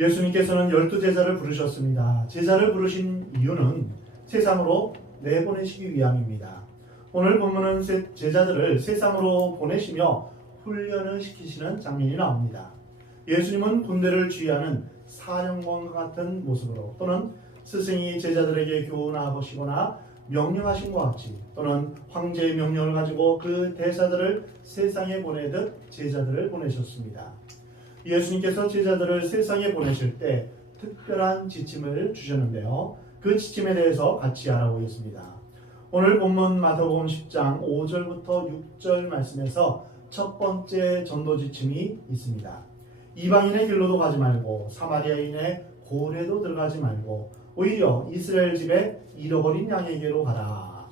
예수님께서는 12제자를 부르셨습니다. 제자를 부르신 이유는 세상으로 내보내시기 위함입니다. 오늘 본문은 제자들을 세상으로 보내시며 훈련을 시키시는 장면이 나옵니다. 예수님은 군대를 지휘하는 사령관과 같은 모습으로 또는 스승이 제자들에게 교훈하시거나 명령하신 것 같이 또는 황제의 명령을 가지고 그 대사들을 세상에 보내듯 제자들을 보내셨습니다. 예수님께서 제자들을 세상에 보내실 때 특별한 지침을 주셨는데요. 그 지침에 대해서 같이 알아보겠습니다. 오늘 본문 마태복음 10장 5절부터 6절 말씀에서 첫 번째 전도 지침이 있습니다. 이방인의 길로도 가지 말고 사마리아인의 고래도 들어가지 말고 오히려 이스라엘 집에 잃어버린 양에게로 가라.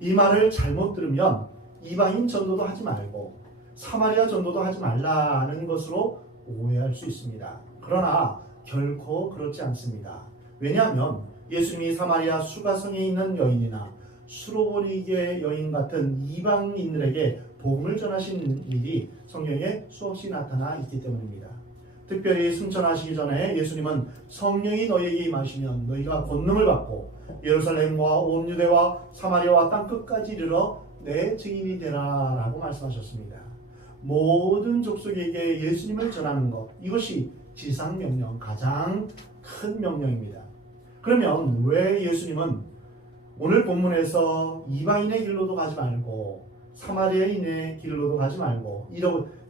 이 말을 잘못 들으면 이방인 전도도 하지 말고 사마리아 전도도 하지 말라는 것으로 오해할 수 있습니다. 그러나 결코 그렇지 않습니다. 왜냐하면 예수님이 사마리아 수가성에 있는 여인이나 수로보니게 여인 같은 이방인들에게 복음을 전하신 일이 성경에 수없이 나타나 있기 때문입니다. 특별히 승천하시기 전에 예수님은 성령이 너희에게 임하시면 너희가 권능을 받고 예루살렘과 온 유대와 사마리아와 땅끝까지 이르러 내 증인이 되라 라고 말씀하셨습니다. 모든 족속에게 예수님을 전하는 것, 이것이 지상명령, 가장 큰 명령입니다. 그러면 왜 예수님은 오늘 본문에서 이방인의 길로도 가지 말고 사마리아인의 길로도 가지 말고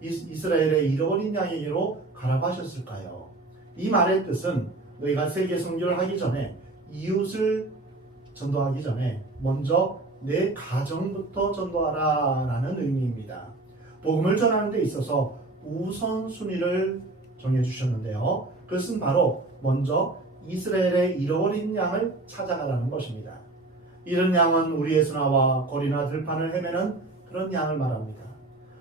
이스라엘의 잃어버린 양에게로 가라고 하셨을까요? 이 말의 뜻은 너희가 세계 선교를 하기 전에 이웃을 전도하기 전에 먼저 내 가정부터 전도하라 라는 의미입니다. 복음을 전하는 데 있어서 우선순위를 정해주셨는데요. 그것은 바로 먼저 이스라엘의 잃어버린 양을 찾아가라는 것입니다. 이런 양은 우리에서 나와 거리나 들판을 헤매는 그런 양을 말합니다.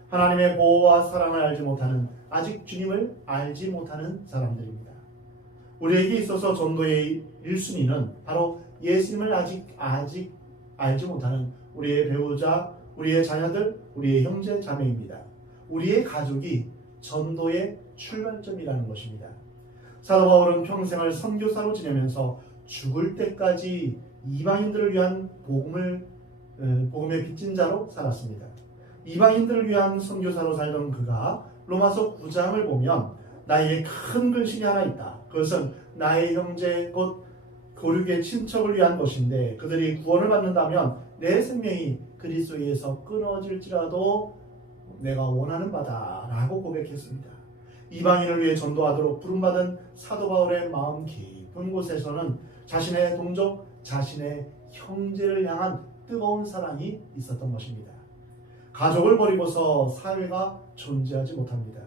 하나님의 보호와 사랑을 알지 못하는, 아직 주님을 알지 못하는 사람들입니다. 우리에게 있어서 전도의 1순위는 바로 예수님을 아직 알지 못하는 우리의 배우자, 우리의 자녀들, 우리의 형제 자매입니다. 우리의 가족이 전도의 출발점이라는 것입니다. 사도 바울은 평생을 선교사로 지내면서 죽을 때까지 이방인들을 위한 복음의 빚진 자로 살았습니다. 이방인들을 위한 선교사로 살던 그가 로마서 9장을 보면 나에게 큰 근심이 하나 있다. 그것은 나의 형제 곧 고륙의 친척을 위한 것인데 그들이 구원을 받는다면 내 생명이 그리스도에서 끊어질지라도 내가 원하는 바다 라고 고백했습니다. 이방인을 위해 전도하도록 부름받은 사도 바울의 마음 깊은 곳에서는 자신의 동족, 자신의 형제를 향한 뜨거운 사랑이 있었던 것입니다. 가족을 버리고서 사회가 존재하지 못합니다.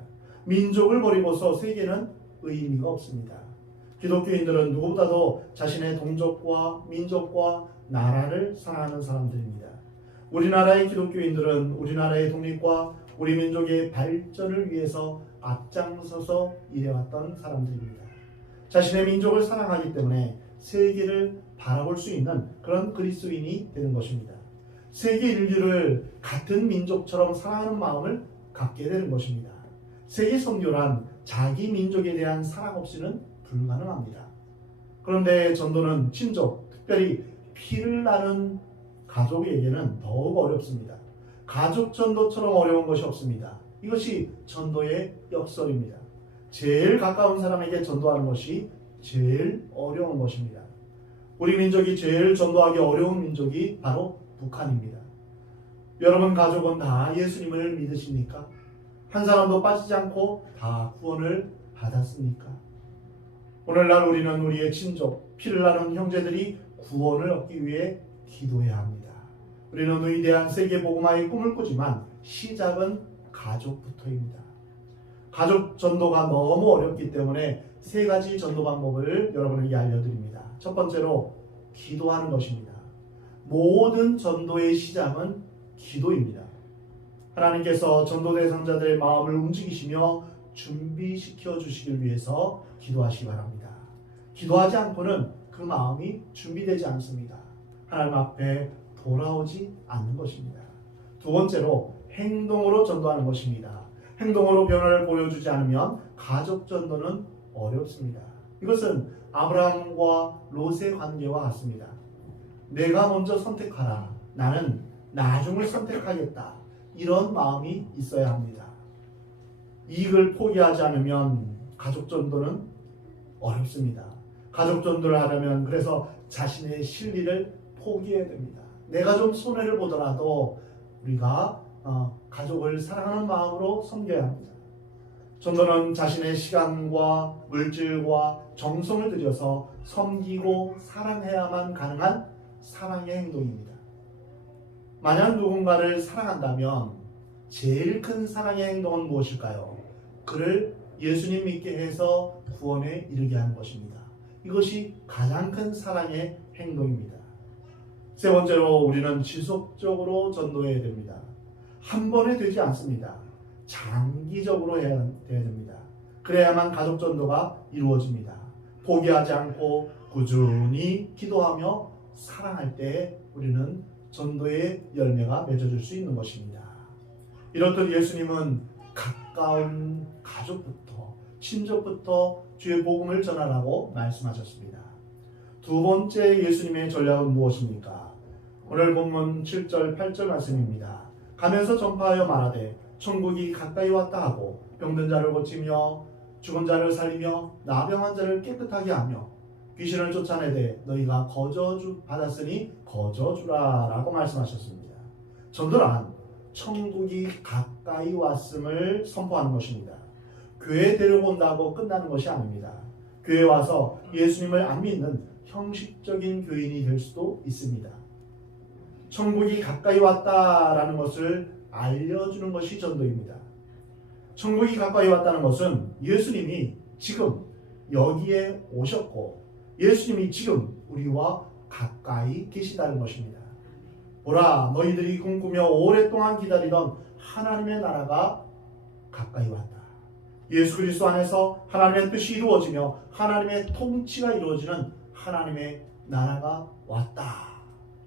민족을 버리고서 세계는 의미가 없습니다. 기독교인들은 누구보다도 자신의 동족과 민족과 나라를 사랑하는 사람들입니다. 우리나라의 기독교인들은 우리나라의 독립과 우리 민족의 발전을 위해서 앞장서서 일해왔던 사람들입니다. 자신의 민족을 사랑하기 때문에 세계를 바라볼 수 있는 그런 그리스도인이 되는 것입니다. 세계 인류를 같은 민족처럼 사랑하는 마음을 갖게 되는 것입니다. 세계 선교란 자기 민족에 대한 사랑 없이는 불가능합니다. 그런데 전도는 친족, 특별히 피를 나눈 가족에게는 더욱 어렵습니다. 가족 전도처럼 어려운 것이 없습니다. 이것이 전도의 역설입니다. 제일 가까운 사람에게 전도하는 것이 제일 어려운 것입니다. 우리 민족이 제일 전도하기 어려운 민족이 바로 북한입니다. 여러분 가족은 다 예수님을 믿으십니까? 한 사람도 빠지지 않고 다 구원을 받았습니까? 오늘날 우리는 우리의 친족, 피를 나눈 형제들이 구원을 얻기 위해 기도해야 합니다. 우리는 위대한 세계 복음화의 꿈을 꾸지만 시작은 가족부터입니다. 가족 전도가 너무 어렵기 때문에 3가지 전도 방법을 여러분에게 알려드립니다. 첫 번째로 기도하는 것입니다. 모든 전도의 시작은 기도입니다. 하나님께서 전도 대상자들의 마음을 움직이시며 준비시켜 주시길 위해서 기도하시기 바랍니다. 기도하지 않고는 그 마음이 준비되지 않습니다. 하나님 앞에 돌아오지 않는 것입니다. 두 번째로 행동으로 전도하는 것입니다. 행동으로 변화를 보여주지 않으면 가족 전도는 어렵습니다. 이것은 아브라함과 롯의 관계와 같습니다. 내가 먼저 선택하라. 나는 나중을 선택하겠다. 이런 마음이 있어야 합니다. 이익을 포기하지 않으면 가족 전도는 어렵습니다. 가족 전도를 하려면 그래서 자신의 실리를 포기해야 됩니다. 내가 좀 손해를 보더라도 우리가 가족을 사랑하는 마음으로 섬겨야 합니다. 전도는 자신의 시간과 물질과 정성을 들여서 섬기고 사랑해야만 가능한 사랑의 행동입니다. 만약 누군가를 사랑한다면 제일 큰 사랑의 행동은 무엇일까요? 그를 예수님 믿게 해서 구원에 이르게 하는 것입니다. 이것이 가장 큰 사랑의 행동입니다. 세 번째로 우리는 지속적으로 전도해야 됩니다. 한 번에 되지 않습니다. 장기적으로 해야 됩니다. 그래야만 가족 전도가 이루어집니다. 포기하지 않고 꾸준히 기도하며 사랑할 때 우리는 전도의 열매가 맺어질 수 있는 것입니다. 이렇듯 예수님은 가까운 가족부터 친족부터 주의 복음을 전하라고 말씀하셨습니다. 두 번째 예수님의 전략은 무엇입니까? 오늘 본문 7절 8절 말씀입니다. 가면서 전파하여 말하되 천국이 가까이 왔다 하고 병든 자를 고치며 죽은 자를 살리며 나병한 자를 깨끗하게 하며 귀신을 쫓아내되 너희가 거저 받았으니 거저 주라 라고 말씀하셨습니다. 전도란 천국이 가까이 왔음을 선포하는 것입니다. 교회에 데려온다고 끝나는 것이 아닙니다. 교회에 와서 예수님을 안 믿는 형식적인 교인이 될 수도 있습니다. 천국이 가까이 왔다라는 것을 알려주는 것이 전도입니다. 천국이 가까이 왔다는 것은 예수님이 지금 여기에 오셨고 예수님이 지금 우리와 가까이 계시다는 것입니다. 보라, 너희들이 꿈꾸며 오랫동안 기다리던 하나님의 나라가 가까이 왔다. 예수 그리스도 안에서 하나님의 뜻이 이루어지며 하나님의 통치가 이루어지는 하나님의 나라가 왔다.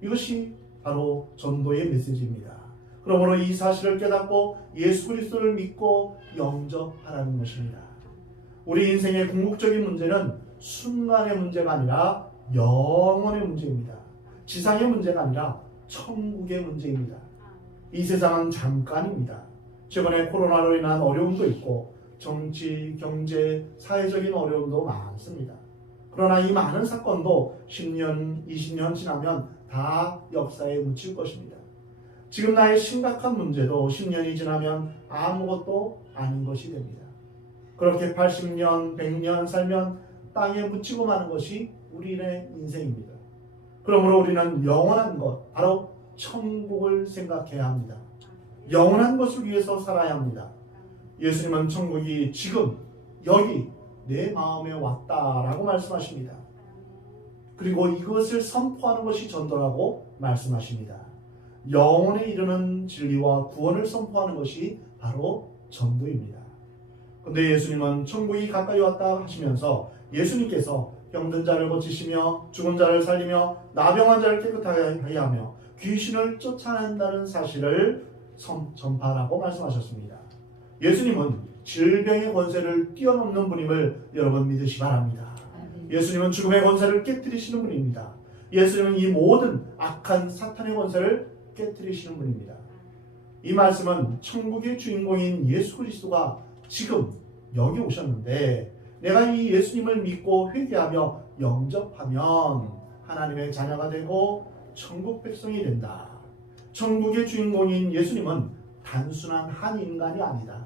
이것이 바로 전도의 메시지입니다. 그러므로 이 사실을 깨닫고 예수 그리스도를 믿고 영접하라는 것입니다. 우리 인생의 궁극적인 문제는 순간의 문제가 아니라 영원의 문제입니다. 지상의 문제가 아니라 천국의 문제입니다. 이 세상은 잠깐입니다. 최근에 코로나로 인한 어려움도 있고 정치, 경제, 사회적인 어려움도 많습니다. 그러나 이 많은 사건도 10년, 20년 지나면 다 역사에 묻힐 것입니다. 지금 나의 심각한 문제도 10년이 지나면 아무것도 아닌 것이 됩니다. 그렇게 80년, 100년 살면 땅에 묻히고 마는 것이 우리의 인생입니다. 그러므로 우리는 영원한 것, 바로 천국을 생각해야 합니다. 영원한 것을 위해서 살아야 합니다. 예수님은 천국이 지금 여기 내 마음에 왔다라고 말씀하십니다. 그리고 이것을 선포하는 것이 전도라고 말씀하십니다. 영원에 이르는 진리와 구원을 선포하는 것이 바로 전도입니다. 그런데 예수님은 천국이 가까이 왔다 하시면서 예수님께서 병든 자를 고치시며 죽은 자를 살리며 나병한 자를 깨끗하게 하며 귀신을 쫓아낸다는 사실을 전파하라고 말씀하셨습니다. 예수님은 질병의 권세를 뛰어넘는 분임을 여러분 믿으시 바랍니다. 예수님은 죽음의 권세를 깨뜨리시는 분입니다. 예수님은 이 모든 악한 사탄의 권세를 깨뜨리시는 분입니다. 이 말씀은 천국의 주인공인 예수 그리스도가 지금 여기 오셨는데 내가 이 예수님을 믿고 회개하며 영접하면 하나님의 자녀가 되고 천국 백성이 된다. 천국의 주인공인 예수님은 단순한 한 인간이 아니다.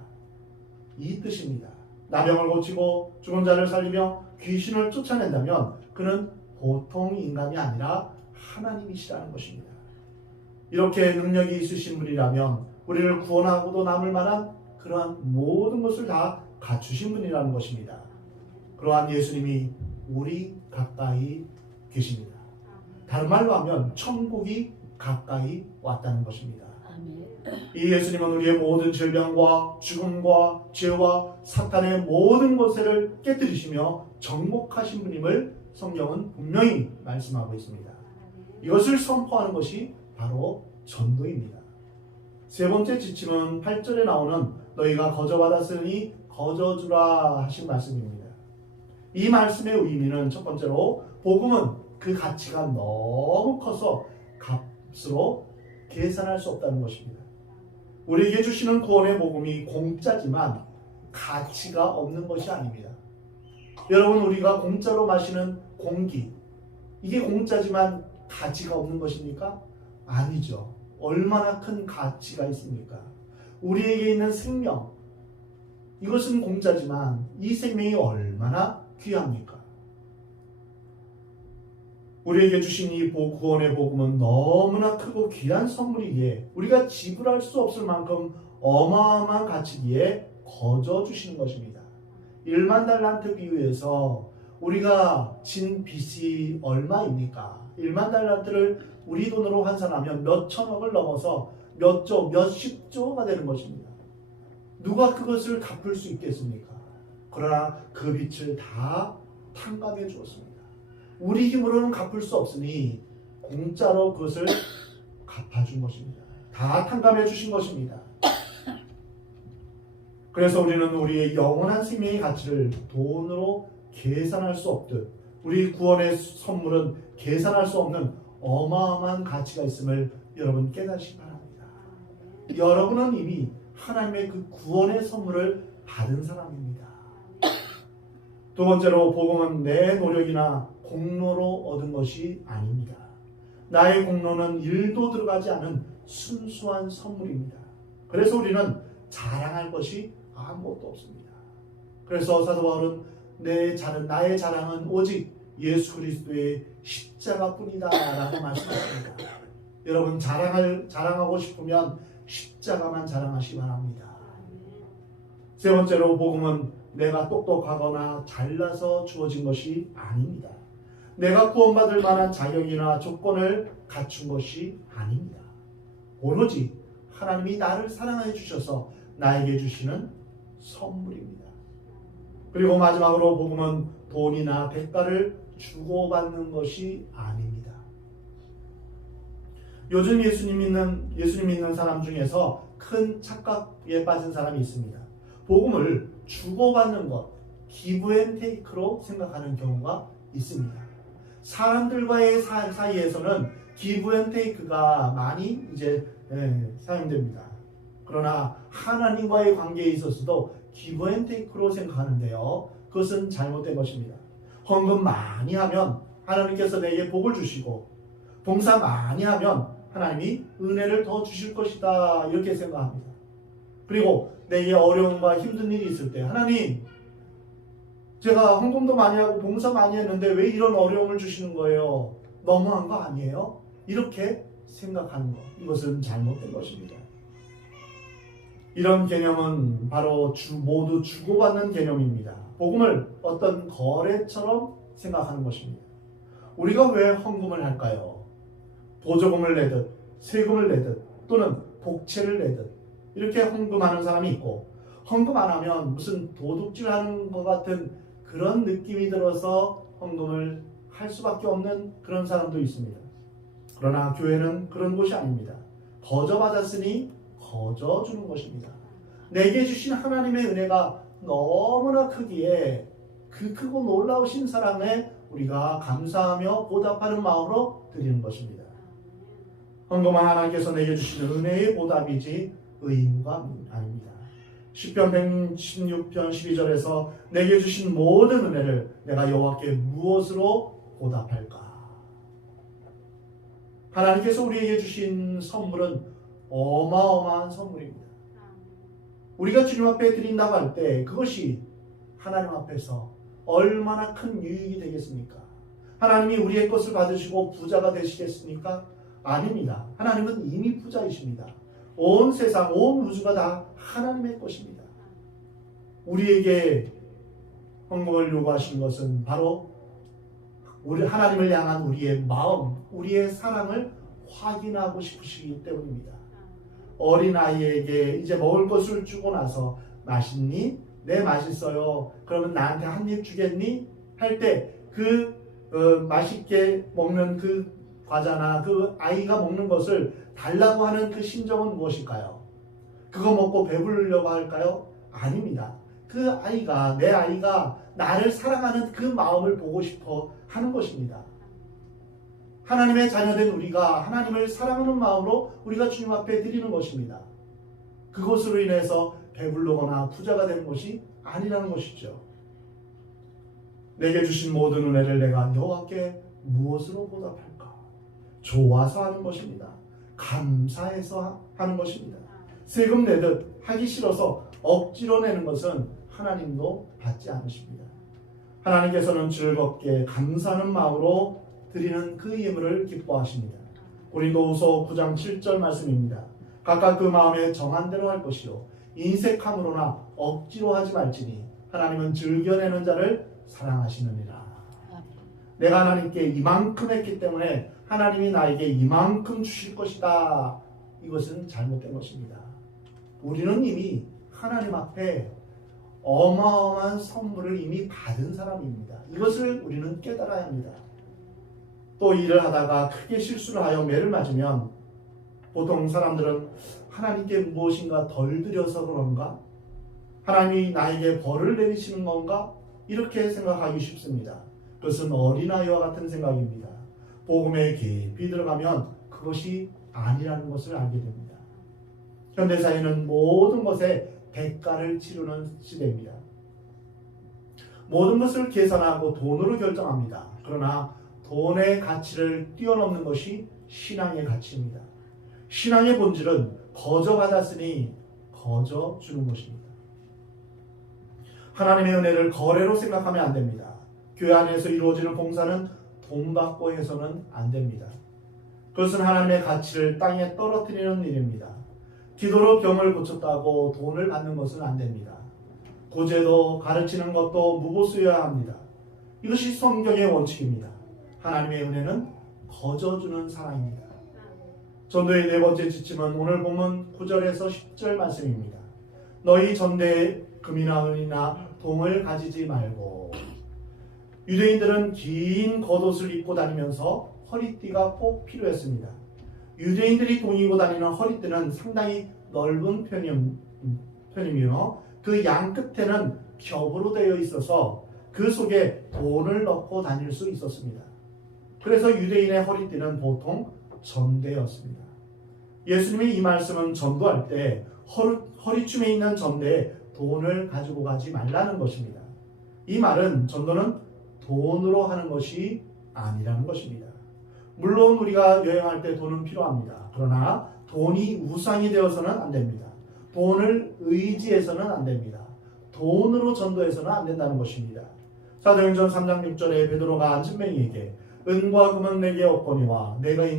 이 뜻입니다. 나병을 고치고 죽은 자를 살리며 귀신을 쫓아낸다면 그는 보통 인간이 아니라 하나님이시라는 것입니다. 이렇게 능력이 있으신 분이라면 우리를 구원하고도 남을 만한 그러한 모든 것을 다 갖추신 분이라는 것입니다. 그러한 예수님이 우리 가까이 계십니다. 다른 말로 하면 천국이 가까이 왔다는 것입니다. 이 예수님은 우리의 모든 질병과 죽음과 죄와 사탄의 모든 권세를 깨뜨리시며 정복하신 분임을 성경은 분명히 말씀하고 있습니다. 이것을 선포하는 것이 바로 전도입니다. 세 번째 지침은 8절에 나오는 너희가 거저 받았으니 거저 주라 하신 말씀입니다. 이 말씀의 의미는 첫 번째로 복음은 그 가치가 너무 커서 값으로 계산할 수 없다는 것입니다. 우리에게 주시는 구원의 복음이 공짜지만 가치가 없는 것이 아닙니다. 여러분, 우리가 공짜로 마시는 공기, 이게 공짜지만 가치가 없는 것입니까? 아니죠. 얼마나 큰 가치가 있습니까? 우리에게 있는 생명, 이것은 공짜지만 이 생명이 얼마나 귀합니까? 우리에게 주신 이 구원의 복음은 너무나 크고 귀한 선물이기에 우리가 지불할 수 없을 만큼 어마어마한 가치기에 거저 주시는 것입니다. 1만 달란트 비유에서 우리가 진 빚이 얼마입니까? 1만 달란트를 우리 돈으로 환산하면 몇 천억을 넘어서 몇 조, 몇십 조가 되는 것입니다. 누가 그것을 갚을 수 있겠습니까? 그러나 그 빚을 다 탕감해 주었습니다. 우리 힘으로는 갚을 수 없으니 공짜로 그것을 갚아준 것입니다. 다 탕감해 주신 것입니다. 그래서 우리는 우리의 영원한 생명의 가치를 돈으로 계산할 수 없듯 우리 구원의 선물은 계산할 수 없는 어마어마한 가치가 있음을 여러분 깨닫시기 바랍니다. 여러분은 이미 하나님의 그 구원의 선물을 받은 사람입니다. 두 번째로 복음은 내 노력이나 공로로 얻은 것이 아닙니다. 나의 공로는 일도 들어가지 않은 순수한 선물입니다. 그래서 우리는 자랑할 것이 아무것도 없습니다. 그래서 사도 바울은 나의 자랑은 오직 예수 그리스도의 십자가뿐이다 라고 말씀하십니다. 여러분, 자랑하고 싶으면 십자가만 자랑하시기 바랍니다. 세 번째로 복음은 내가 똑똑하거나 잘나서 주어진 것이 아닙니다. 내가 구원받을 만한 자격이나 조건을 갖춘 것이 아닙니다. 오로지 하나님이 나를 사랑해 주셔서 나에게 주시는 선물입니다. 그리고 마지막으로 복음은 돈이나 대가를 주고받는 것이 아닙니다. 요즘 예수님 믿는 사람 중에서 큰 착각에 빠진 사람이 있습니다. 복음을 주고받는 것, 기브앤테이크로 생각하는 경우가 있습니다. 사람들과의 사이에서는 기브앤테이크가 많이 사용됩니다. 그러나 하나님과의 관계에 있어서도 기브앤테이크로 생각하는데요, 그것은 잘못된 것입니다. 헌금 많이 하면 하나님께서 내게 복을 주시고 봉사 많이 하면 하나님이 은혜를 더 주실 것이다, 이렇게 생각합니다. 그리고 내게 어려움과 힘든 일이 있을 때 하나님, 제가 헌금도 많이 하고 봉사 많이 했는데 왜 이런 어려움을 주시는 거예요? 너무한 거 아니에요? 이렇게 생각하는 것, 이것은 잘못된 것입니다. 이런 개념은 바로 모두 주고받는 개념입니다. 복음을 어떤 거래처럼 생각하는 것입니다. 우리가 왜 헌금을 할까요? 보조금을 내듯, 세금을 내듯, 또는 복채를 내듯 이렇게 헌금하는 사람이 있고, 헌금 안 하면 무슨 도둑질하는 것 같은 그런 느낌이 들어서 헌금을 할 수밖에 없는 그런 사람도 있습니다. 그러나 교회는 그런 곳이 아닙니다. 거저 받았으니 거저 주는 것입니다. 내게 주신 하나님의 은혜가 너무나 크기에 그 크고 놀라우신 사랑에 우리가 감사하며 보답하는 마음으로 드리는 것입니다. 헌금은 하나님께서 내게 주신 은혜의 보답이지 의무가 아닙니다. 시편 116편 12절에서 내게 주신 모든 은혜를 내가 여호와께 무엇으로 보답할까? 하나님께서 우리에게 주신 선물은 어마어마한 선물입니다. 우리가 주님 앞에 드린다고 할 때 그것이 하나님 앞에서 얼마나 큰 유익이 되겠습니까? 하나님이 우리의 것을 받으시고 부자가 되시겠습니까? 아닙니다. 하나님은 이미 부자이십니다. 온 세상, 온 우주가 다 하나님의 것입니다. 우리에게 헌금을 요구하신 것은 바로 우리 하나님을 향한 우리의 마음, 우리의 사랑을 확인하고 싶으시기 때문입니다. 어린아이에게 이제 먹을 것을 주고 나서 맛있니? 네, 맛있어요. 그러면 나한테 한 입 주겠니? 할 때 맛있게 먹는 그 과자나 그 아이가 먹는 것을 달라고 하는 그 심정은 무엇일까요? 그거 먹고 배부르려고 할까요? 아닙니다. 내 아이가 나를 사랑하는 그 마음을 보고 싶어 하는 것입니다. 하나님의 자녀된 우리가 하나님을 사랑하는 마음으로 우리가 주님 앞에 드리는 것입니다. 그것으로 인해서 배불르거나 부자가 되는 것이 아니라는 것이죠. 내게 주신 모든 은혜를 내가 여호와께 무엇으로 보답할까? 좋아서 하는 것입니다. 감사해서 하는 것입니다. 세금 내듯 하기 싫어서 억지로 내는 것은 하나님도 받지 않으십니다. 하나님께서는 즐겁게 감사하는 마음으로 드리는 그 예물을 기뻐하십니다. 고린도후서 9장 7절 말씀입니다. 각각 그 마음에 정한 대로 할 것이요 인색함으로나 억지로 하지 말지니 하나님은 즐겨내는 자를 사랑하시느니라. 내가 하나님께 이만큼 했기 때문에 하나님이 나에게 이만큼 주실 것이다. 이것은 잘못된 것입니다. 우리는 이미 하나님 앞에 어마어마한 선물을 이미 받은 사람입니다. 이것을 우리는 깨달아야 합니다. 또 일을 하다가 크게 실수를 하여 매를 맞으면 보통 사람들은 하나님께 무엇인가 덜 드려서 그런가? 하나님이 나에게 벌을 내리시는 건가? 이렇게 생각하기 쉽습니다. 그것은 어린아이와 같은 생각입니다. 복음에 깊이 들어가면 그것이 아니라는 것을 알게 됩니다. 현대사회는 모든 것에 대가를 치르는 시대입니다. 모든 것을 계산하고 돈으로 결정합니다. 그러나 돈의 가치를 뛰어넘는 것이 신앙의 가치입니다. 신앙의 본질은 거저 받았으니 거저 주는 것입니다. 하나님의 은혜를 거래로 생각하면 안 됩니다. 교회 안에서 이루어지는 봉사는 돈 받고 해서는 안 됩니다. 그것은 하나님의 가치를 땅에 떨어뜨리는 일입니다. 기도로 병을 고쳤다고 돈을 받는 것은 안 됩니다. 구제도 가르치는 것도 무보수여야 합니다. 이것이 성경의 원칙입니다. 하나님의 은혜는 거저 주는 사랑입니다. 전도의 네 번째 지침은 오늘 본문 9절에서 10절 말씀입니다. 너희 전대에 금이나 은이나 동을 가지지 말고. 유대인들은 긴 겉옷을 입고 다니면서 허리띠가 꼭 필요했습니다. 유대인들이 동이고 다니는 허리띠는 상당히 넓은 편이며 그 양 끝에는 겹으로 되어 있어서 그 속에 돈을 넣고 다닐 수 있었습니다. 그래서 유대인의 허리띠는 보통 전대였습니다. 예수님이 이 말씀은 전도할 때 허리춤에 있는 전대에 돈을 가지고 가지 말라는 것입니다. 이 말은 전도는 돈으로 하는 것이 아니라는 것입니다. 물론 우리가 여행할 때 돈은 필요합니다. 그러나 돈이 우상이 되어서는 안 됩니다. 돈을 의지해서는 안 됩니다. 돈으로 전도해서는 안 된다는 것입니다. 사도행전 3장 6절에 베드로가 안진뱅이에게 은과 금은 내게 없거니와 내게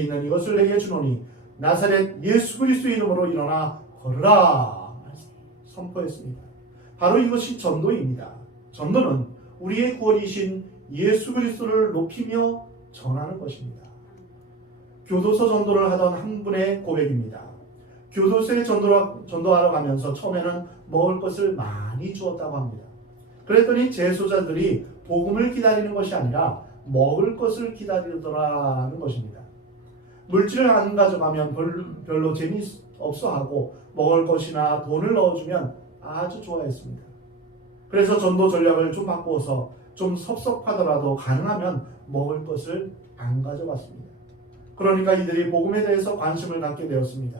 있는 이것을 내게 주노니 나사렛 예수 그리스도의 이름으로 일어나 걸으라 선포했습니다. 바로 이것이 전도입니다. 전도는 우리의 구원이신 예수 그리스도를 높이며 전하는 것입니다. 교도소 전도를 하던 한 분의 고백입니다. 교도소에 전도하러 가면서 처음에는 먹을 것을 많이 주었다고 합니다. 그랬더니 재소자들이 복음을 기다리는 것이 아니라 먹을 것을 기다리더라는 것입니다. 물질을 안 가져가면 별로 재미없어 하고 먹을 것이나 돈을 넣어주면 아주 좋아했습니다. 그래서 전도 전략을 좀 바꾸어서 좀 섭섭하더라도 가능하면 먹을 것을 안 가져갔습니다. 그러니까 이들이 복음에 대해서 관심을 갖게 되었습니다.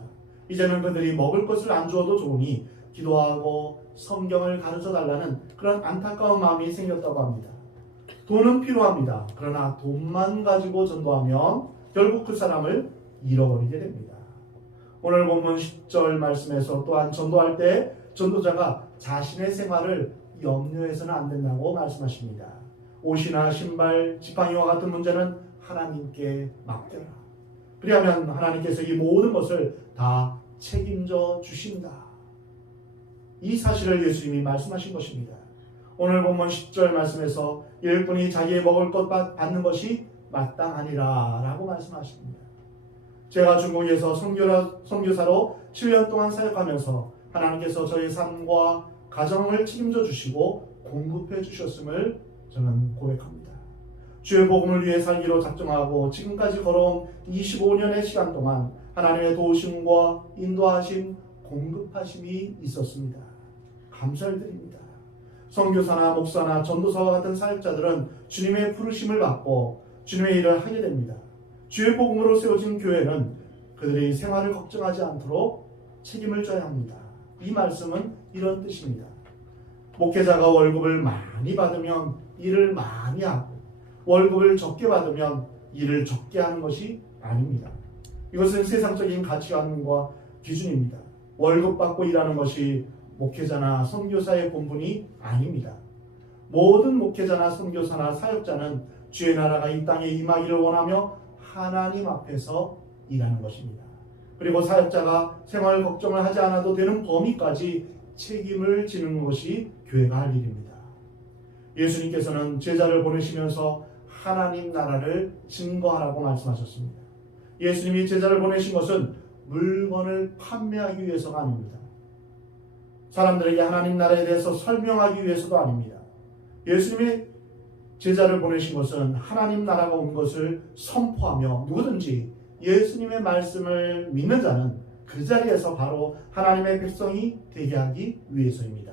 이제는 그들이 먹을 것을 안 주어도 좋으니 기도하고 성경을 가르쳐 달라는 그런 안타까운 마음이 생겼다고 합니다. 돈은 필요합니다. 그러나 돈만 가지고 전도하면 결국 그 사람을 잃어버리게 됩니다. 오늘 본문 10절 말씀에서 또한 전도할 때 전도자가 자신의 생활을 염려해서는 안 된다고 말씀하십니다. 옷이나 신발, 지팡이와 같은 문제는 하나님께 맡겨라. 그리하면 하나님께서 이 모든 것을 다 책임져 주신다. 이 사실을 예수님이 말씀하신 것입니다. 오늘 본문 10절 말씀에서 일꾼이 자기의 먹을 것 받는 것이 마땅하니라 라고 말씀하십니다. 제가 중국에서 선교사로 7년 동안 사역하면서 하나님께서 저의 삶과 가정을 책임져 주시고 공급해 주셨음을 저는 고백합니다. 주의 복음을 위해 살기로 작정하고 지금까지 걸어온 25년의 시간 동안 하나님의 도우심과 인도하심, 공급하심이 있었습니다. 감사를 드립니다. 선교사나 목사나 전도사와 같은 사역자들은 주님의 부르심을 받고 주님의 일을 하게 됩니다. 주의 복음으로 세워진 교회는 그들의 생활을 걱정하지 않도록 책임을 져야 합니다. 이 말씀은 이런 뜻입니다. 목회자가 월급을 많이 받으면 일을 많이 하고 월급을 적게 받으면 일을 적게 하는 것이 아닙니다. 이것은 세상적인 가치관과 기준입니다. 월급 받고 일하는 것이 목회자나 선교사의 본분이 아닙니다. 모든 목회자나 선교사나 사역자는 주의 나라가 이 땅에 임하기를 원하며 하나님 앞에서 일하는 것입니다. 그리고 사역자가 생활 걱정을 하지 않아도 되는 범위까지 책임을 지는 것이 교회가 할 일입니다. 예수님께서는 제자를 보내시면서 하나님 나라를 증거하라고 말씀하셨습니다. 예수님이 제자를 보내신 것은 물건을 판매하기 위해서가 아닙니다. 사람들에게 하나님 나라에 대해서 설명하기 위해서도 아닙니다. 예수님이 제자를 보내신 것은 하나님 나라가 온 것을 선포하며 누구든지 예수님의 말씀을 믿는 자는 그 자리에서 바로 하나님의 백성이 되게 하기 위해서입니다.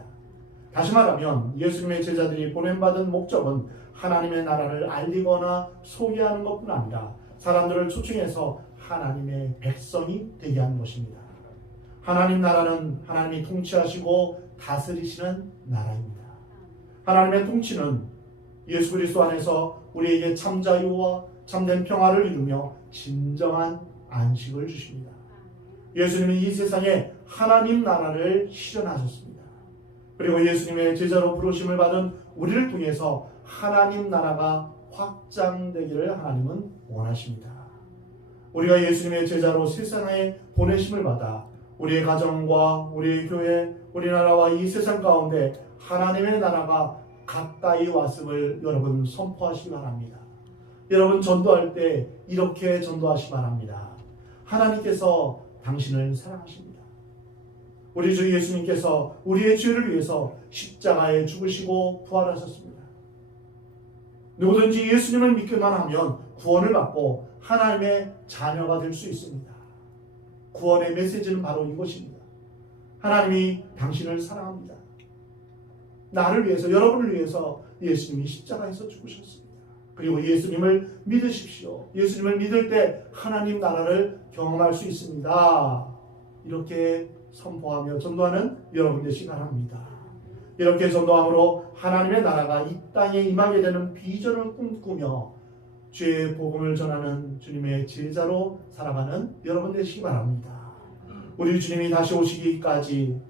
다시 말하면 예수님의 제자들이 보냄받은 목적은 하나님의 나라를 알리거나 소개하는 것뿐 아니라 사람들을 초청해서 하나님의 백성이 되게 하는 것입니다. 하나님 나라는 하나님이 통치하시고 다스리시는 나라입니다. 하나님의 통치는 예수 그리스도 안에서 우리에게 참 자유와 참된 평화를 이루며 진정한 안식을 주십니다. 예수님은 이 세상에 하나님 나라를 실현하셨습니다. 그리고 예수님의 제자로 부르심을 받은 우리를 통해서 하나님 나라가 확장되기를 하나님은 원하십니다. 우리가 예수님의 제자로 세상에 보내심을 받아 우리의 가정과 우리의 교회, 우리나라와 이 세상 가운데 하나님의 나라가 가까이 왔음을 여러분 선포하시기 바랍니다. 여러분 전도할 때 이렇게 전도하시기 바랍니다. 하나님께서 당신을 사랑하십니다. 우리 주 예수님께서 우리의 죄를 위해서 십자가에 죽으시고 부활하셨습니다. 누구든지 예수님을 믿기만 하면 구원을 받고 하나님의 자녀가 될 수 있습니다. 구원의 메시지는 바로 이것입니다. 하나님이 당신을 사랑합니다. 나를 위해서, 여러분을 위해서 예수님이 십자가에서 죽으셨습니다. 그리고 예수님을 믿으십시오. 예수님을 믿을 때 하나님 나라를 경험할 수 있습니다. 이렇게 선포하며 전도하는 여러분 되시기 바랍니다. 이렇게 전도함으로 하나님의 나라가 이 땅에 임하게 되는 비전을 꿈꾸며 주의 복음을 전하는 주님의 제자로 살아가는 여러분 되시기 바랍니다. 우리 주님이 다시 오시기까지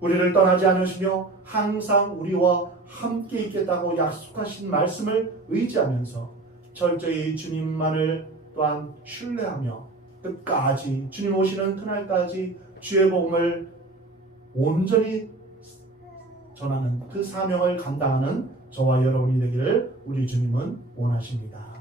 우리를 떠나지 않으시며 항상 우리와 함께 있겠다고 약속하신 말씀을 의지하면서 철저히 주님만을 또한 신뢰하며 끝까지 주님 오시는 그날까지 주의 복음을 온전히 전하는 그 사명을 감당하는 저와 여러분이 되기를 우리 주님은 원하십니다.